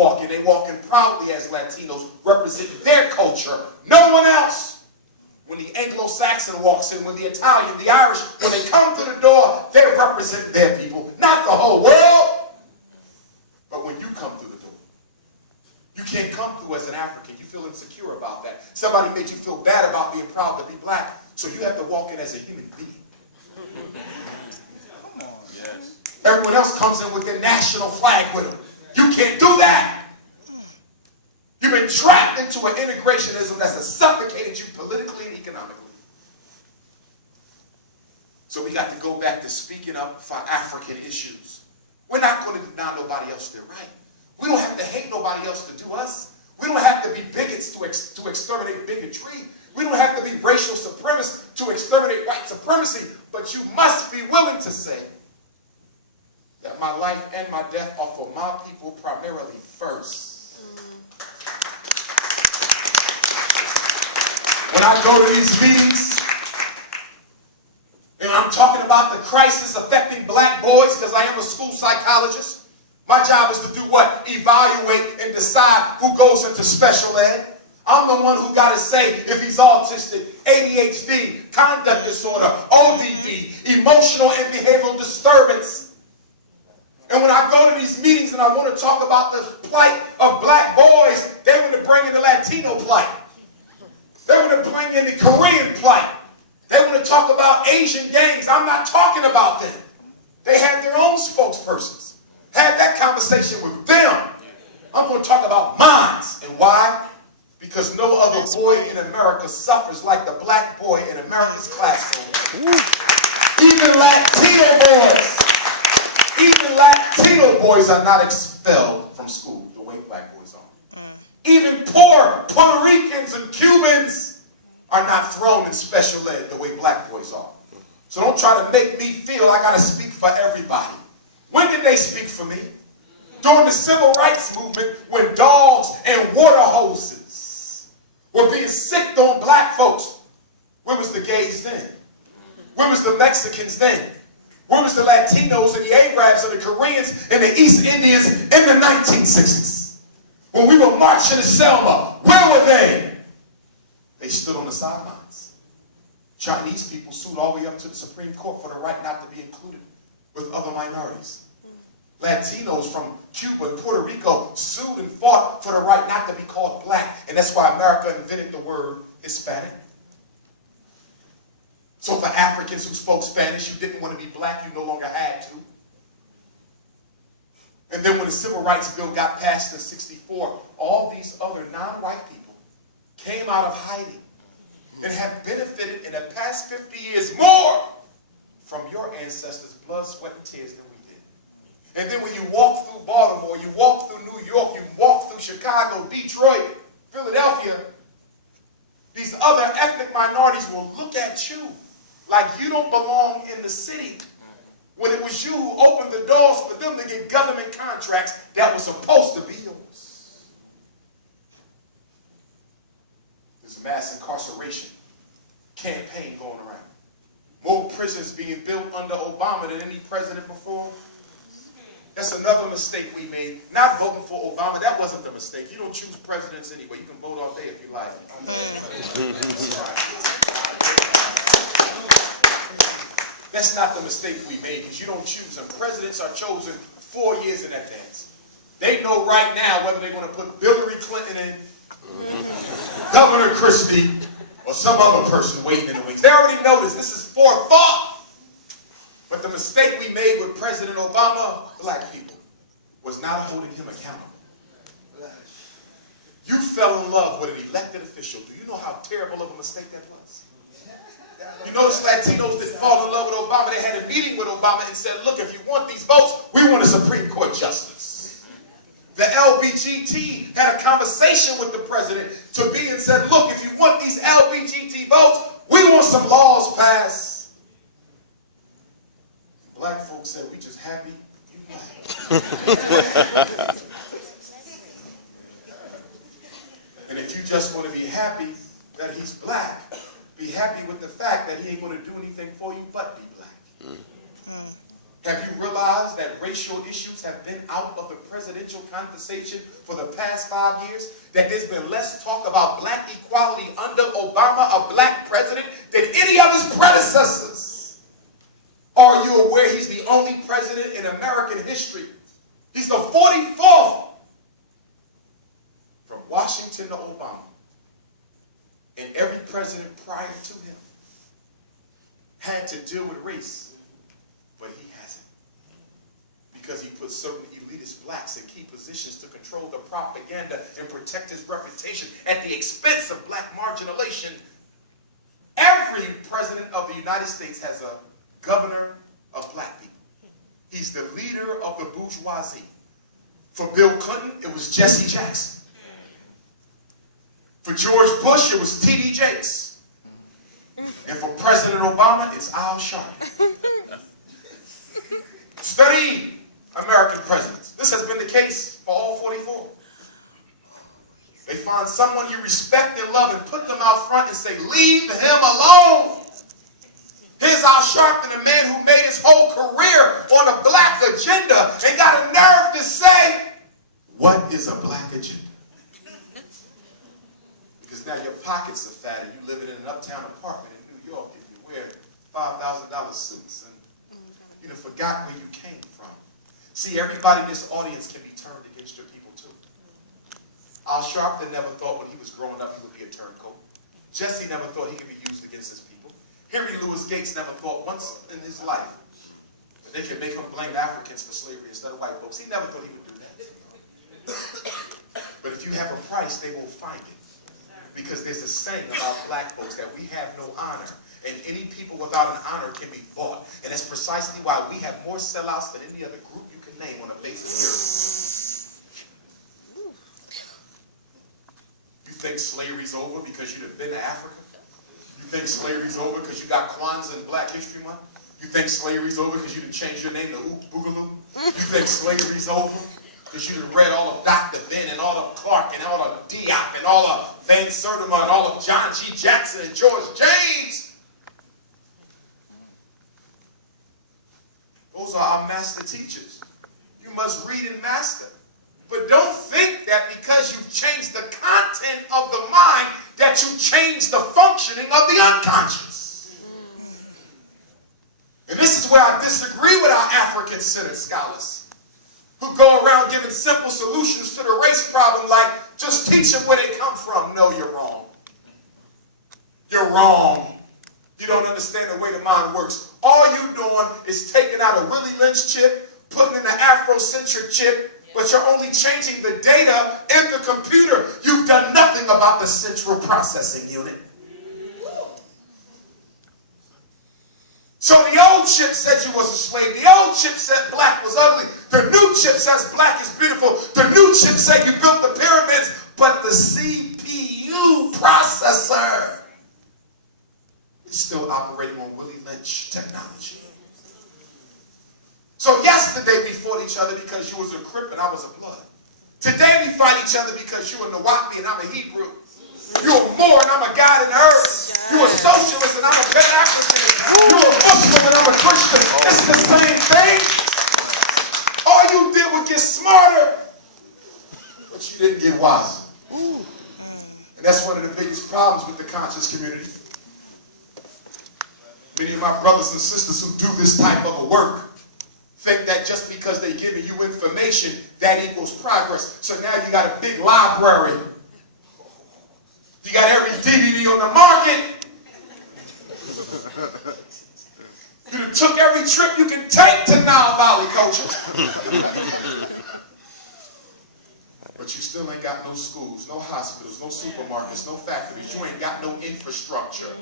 walk in. They walk in proudly as Latinos, representing their culture. No one else. When the Anglo-Saxon walks in, when the Italian, the Irish, when they come to the door, they're representing their people. Not the whole world, but when you come through the door. You can't come through as an African. You feel insecure about that. Somebody made you feel bad about being proud to be black, so you have to walk in as a human being. Come on. Yes. Everyone else comes in with their national flag with them. You can't do that. You've been trapped into an integrationism that's suffocated you politically and economically. So we got to go back to speaking up for African issues. We're not going to deny nobody else their right. We don't have to hate nobody else to do us. We don't have to be bigots to exterminate bigotry. We don't have to be racial supremacists to exterminate white supremacy. But you must be willing to say that my life and my death are for my people primarily first. When I go to these meetings, and I'm talking about the crisis affecting black boys, because I am a school psychologist, my job is to do what? Evaluate and decide who goes into special ed. I'm the one who got to say if he's autistic, ADHD, conduct disorder, ODD, emotional and behavioral disturbance. And when I go to these meetings and I want to talk about the plight of black boys, they want to bring in the Latino plight. They want to bring in the Korean plight. They want to talk about Asian gangs. I'm not talking about them. They have their own spokespersons. Have that conversation with them. I'm going to talk about mine. And why? Because no other boy in America suffers like the black boy in America's classroom. Even Latino boys are not expelled from school the way black boys are. Even poor Puerto Ricans and Cubans are not thrown in special ed the way black boys are. So don't try to make me feel I got to speak for everybody. When did they speak for me? During the civil rights movement, when dogs and water hoses were being sicked on black folks. Where was the gays then? Where was the Mexicans then? Where was the Latinos and the Arabs and the Koreans and the East Indians in the 1960s? When we were marching to Selma, where were they? They stood on the sidelines. Chinese people sued all the way up to the Supreme Court for the right not to be included with other minorities. Latinos from Cuba and Puerto Rico sued and fought for the right not to be called black. And that's why America invented the word Hispanic. So for Africans who spoke Spanish, you didn't want to be black, you no longer had to. And then when the Civil Rights Bill got passed in '64, all these other non-white people came out of hiding and have benefited in the past 50 years more from your ancestors' blood, sweat, and tears than we did. And then when you walk through Baltimore, you walk through New York, you walk through Chicago, Detroit, Philadelphia, these other ethnic minorities will look at you like you don't belong in the city when it was you who opened the doors for them to get government contracts that were supposed to be yours. There's a mass incarceration campaign going around. More prisons being built under Obama than any president before. That's another mistake we made. Not voting for Obama, that wasn't the mistake. You don't choose presidents anyway. You can vote all day if you like. That's not the mistake we made, because you don't choose them. Presidents are chosen 4 years in advance. They know right now whether they're going to put Hillary Clinton in, Governor Christie, or some other person waiting in the wings. They already know this. This is forethought. But the mistake we made with President Obama, black people, was not holding him accountable. You fell in love with an elected official. Do you know how terrible of a mistake that was? You notice Latinos didn't fall in love with Obama. They had a meeting with Obama and said, look, if you want these votes, we want a Supreme Court justice. The LBGT had a conversation with the president to be and said, look, if you want these LBGT votes, we want some laws passed. Black folks said, we just happy you black. And if you just want to be happy that he's black, be happy with the fact that he ain't going to do anything for you but be black. Have you realized that racial issues have been out of the presidential conversation for the past 5 years? That there's been less talk about black equality under Obama, a black president, than any of his predecessors? Are you aware he's the only president in American history? He's the 44th from Washington to Obama. And every president prior to him had to deal with race, but he hasn't. Because he put certain elitist blacks in key positions to control the propaganda and protect his reputation at the expense of black marginalization. Every president of the United States has a governor of black people. He's the leader of the bourgeoisie. For Bill Clinton, it was Jesse Jackson. For George Bush, it was T.D. Jakes. And for President Obama, it's Al Sharpton. Study American presidents. This has been the case for all 44. They find someone you respect and love and put them out front and say, leave him alone. Here's Al Sharpton, a man who made his whole career on a black agenda and got a nerve to say, what is a black agenda? Because now your pockets are fat and you live in an uptown apartment in New York and you wear $5,000 suits and you done forgot where you came from. See, everybody in this audience can be turned against your people too. Al Sharpton never thought when he was growing up he would be a turncoat. Jesse never thought he could be used against his people. Henry Louis Gates never thought once in his life that they could make him blame Africans for slavery instead of white folks. He never thought he would do that. But if you have a price, they will find it. Because there's a saying about black folks that we have no honor. And any people without an honor can be bought. And that's precisely why we have more sellouts than any other group you can name on the face of the earth. You think slavery's over because you've been to Africa? You think slavery's over because you got Kwanzaa and Black History Month? You think slavery's over because you done changed your name to Boogaloo? You think slavery's over because you done read all of Dr. Ben and all of Clark and all of Diop and all of Van Sertima and all of John G. Jackson and George James? Those are our master teachers. You must read and master. But don't think that because you've changed the content of the mind that you change the functioning of the unconscious. And this is where I disagree with our African-centered scholars who go around giving simple solutions to the race problem like, just teach them where they come from. No, you're wrong. You're wrong. You don't understand the way the mind works. All you're doing is taking out a Willie Lynch chip, putting in an Afrocentric chip, but you're only changing the data in the computer. You've done nothing about the central processing unit. So the old chip said you was a slave. The old chip said black was ugly. The new chip says black is beautiful. The new chip said you built the pyramids, but the CPU processor is still operating on Willie Lynch technology. So yesterday we fought each other because you was a Crip and I was a Blood. Today we fight each other because you a Nawapi and I'm a Hebrew. You a Moor and I'm a God in the earth. You a socialist and I'm a Pan-African. You a Muslim and I'm a Christian. It's the same thing. All you did was get smarter, but you didn't get wiser. And that's one of the biggest problems with the conscious community. Many of my brothers and sisters who do this type of a work think that just because they're giving you information, that equals progress. So now you got a big library. You got every DVD on the market. You took every trip you can take to Nile Valley culture. But you still ain't got no schools, no hospitals, no supermarkets, no factories. You ain't got no infrastructure.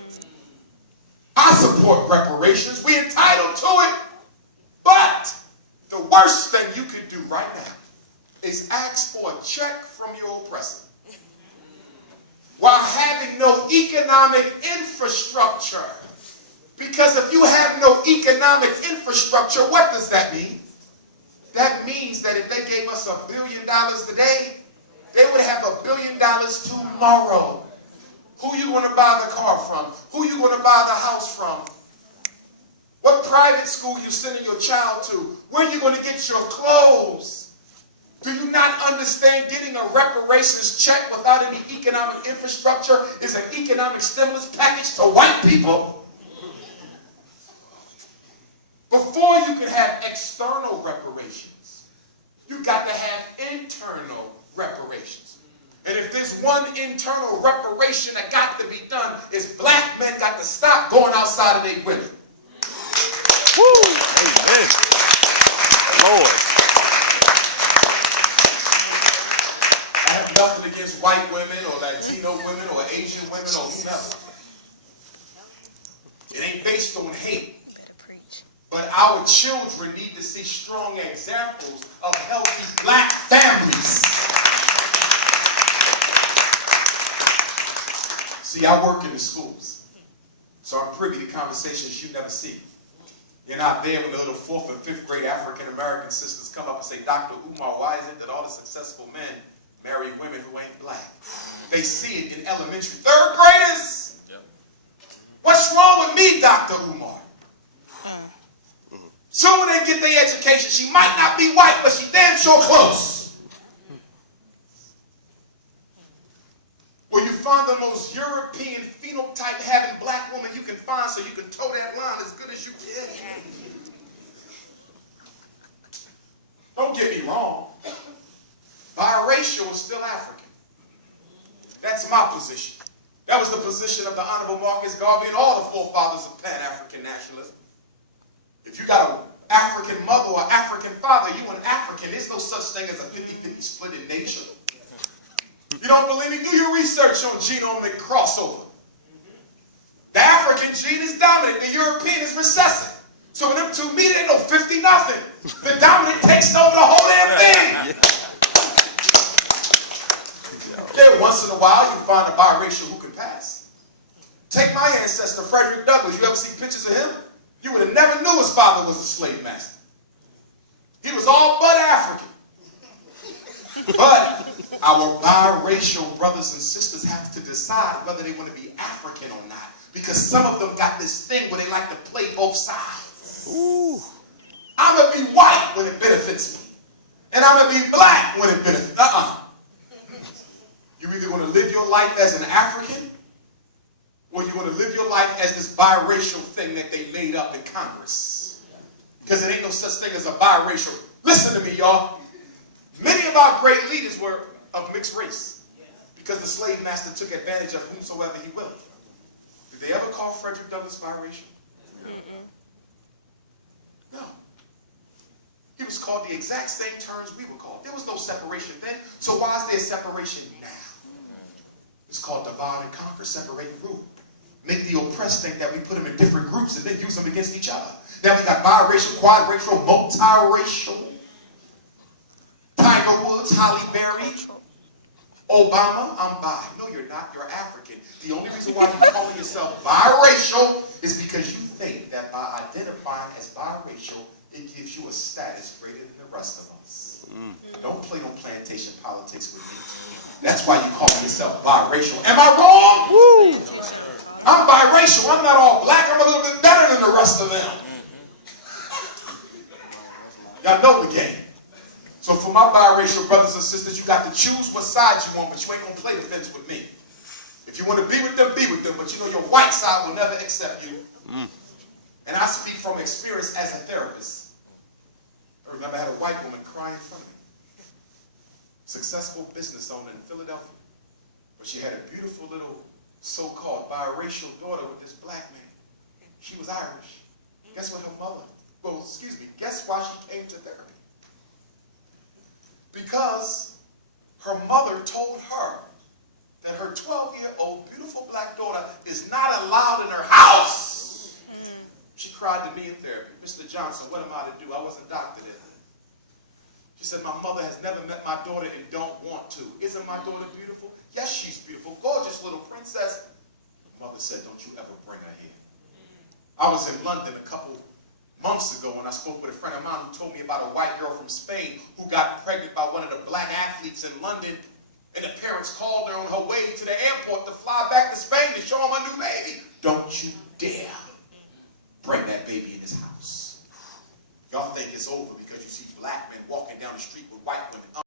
I support reparations. We entitled to it. But the worst thing you could do right now is ask for a check from your oppressor while having no economic infrastructure. Because if you have no economic infrastructure, what does that mean? That means that if they gave us $1 billion today, they would have $1 billion tomorrow. Who you going to buy the car from? Who you going to buy the house from? What private school you sending your child to? Where are you going to get your clothes? Do you not understand getting a reparations check without any economic infrastructure is an economic stimulus package to white people? Before you can have external reparations, you got to have internal reparations. And if there's one internal reparation that got to be done, is black men got to stop going outside of their women. Woo! Amen. Lord. I have nothing against white women or Latino women or Asian women or whomever. It ain't based on hate. But our children need to see strong examples of healthy black families. See, I work in the schools, so I'm privy to conversations you never see. You're not there when the little 4th and 5th grade African-American sisters come up and say, Dr. Umar, why is it that all the successful men marry women who ain't black? They see it in elementary 3rd graders. Yep. What's wrong with me, Dr. Umar? So when they get their education, she might not be white, but she damn sure close. Where you find the most European phenotype having black woman you can find so you can toe that line as good as you can. Don't get me wrong. Biracial is still African. That's my position. That was the position of the Honorable Marcus Garvey and all the forefathers of Pan-African nationalism. If you got an African mother or African father, you an African. There's no such thing as a 50-50 split in nature. You don't believe me? Do your research on genomic crossover. The African gene is dominant. The European is recessive. So when them two meet, ain't no 50-0. The dominant takes over the whole damn thing. Then once in a while, you find a biracial who can pass. Take my ancestor, Frederick Douglass. You ever see pictures of him? You would have never knew his father was a slave master. He was all but African. But our biracial brothers and sisters have to decide whether they want to be African or not. Because some of them got this thing where they like to play both sides. Ooh. I'm going to be white when it benefits me. And I'm going to be black when it benefits me. You're either going to live your life as an African, or you're going to live your life as this biracial thing that they made up in Congress. Because there ain't no such thing as a biracial. Listen to me, y'all. Many of our great leaders were of mixed race. Because the slave master took advantage of whomsoever he willed. Did they ever call Frederick Douglass biracial? No. He was called the exact same terms we were called. There was no separation then. So why is there separation now? It's called divide and conquer, separate and rule. Make the oppressed think that we put them in different groups and then use them against each other. Now we got biracial, quadracial, multiracial. Tiger Woods, Halle Berry, Obama, I'm bi. No, you're not. You're African. The only reason why you call yourself biracial is because you think that by identifying as biracial, it gives you a status greater than the rest of us. Don't play no plantation politics with me. That's why you call yourself biracial. Am I wrong? Woo. I'm biracial. I'm not all black. I'm a little bit better than the rest of them. Y'all know the game. So for my biracial brothers and sisters, you got to choose what side you want, but you ain't going to play the fence with me. If you want to be with them, but you know your white side will never accept you. And I speak from experience as a therapist. I remember I had a white woman cry in front of me. Successful business owner in Philadelphia. But she had a beautiful little so-called biracial daughter with this black man. She was Irish. Guess what her mother, guess why she came to therapy? Because her mother told her that her 12-year-old beautiful black daughter is not allowed in her house. She cried to me in therapy. Mr. Johnson, what am I to do? I wasn't doctored in. She said, my mother has never met my daughter and don't want to. Isn't my daughter beautiful? Yes, she's beautiful. Gorgeous little princess. Mother said, don't you ever bring her here. I was in London a couple months ago, and I spoke with a friend of mine who told me about a white girl from Spain who got pregnant by one of the black athletes in London, and the parents called her on her way to the airport to fly back to Spain to show them a new baby. Don't you dare bring that baby in this house. Y'all think it's over because you see black men walking down the street with white women